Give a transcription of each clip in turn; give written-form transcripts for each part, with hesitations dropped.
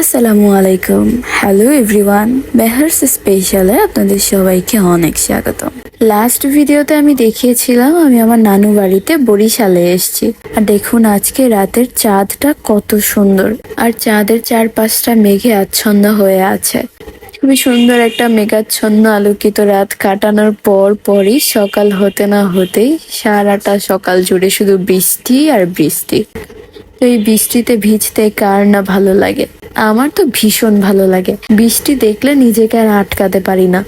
আসসালামু আলাইকুম। Hello everyone, মেহার্স স্পেশালে আপনাদের সবাইকে অনেক স্বাগত। লাস্ট ভিডিওতে আমি দেখিয়েছিলাম আমি আমার নানু বাড়িতে বরিশালে এসেছি। আর দেখুন আজকে রাতের চাঁদটা কত সুন্দর, আর চাঁদের চারপাশটা মেঘে আচ্ছন্ন হয়ে আছে। খুবই সুন্দর একটা মেঘাচ্ছন্ন আলোকিত রাত কাটানোর পরই সকাল হতে না হতেই সারাটা সকাল জুড়ে শুধু বৃষ্টি আর বৃষ্টি। তো এই বৃষ্টিতে ভিজতে কার না ভালো লাগে? আমার তো ভীষণ ভালো লাগে। বৃষ্টি দেখলে নিজেকে আর আটকাতে পারি না।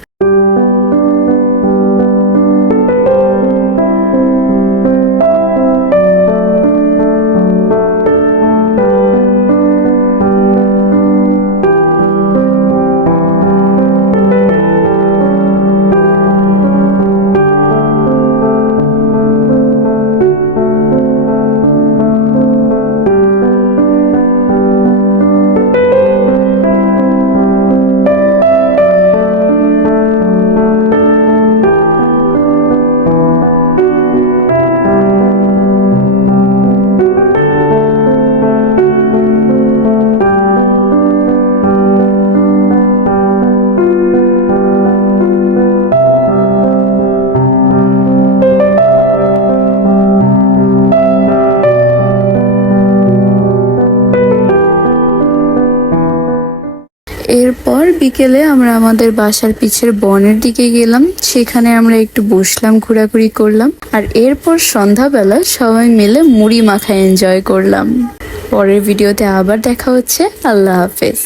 এরপর বিকেলে আমরা আমাদের বাসার পিছের বনের দিকে গেলাম। সেখানে আমরা একটু বসলাম, ঘোরাঘুরি করলাম। আর এরপর সন্ধ্যাবেলা সবাই মিলে মুড়ি মাখা এনজয় করলাম। পরের ভিডিওতে আবার দেখা হচ্ছে। আল্লাহ হাফেজ।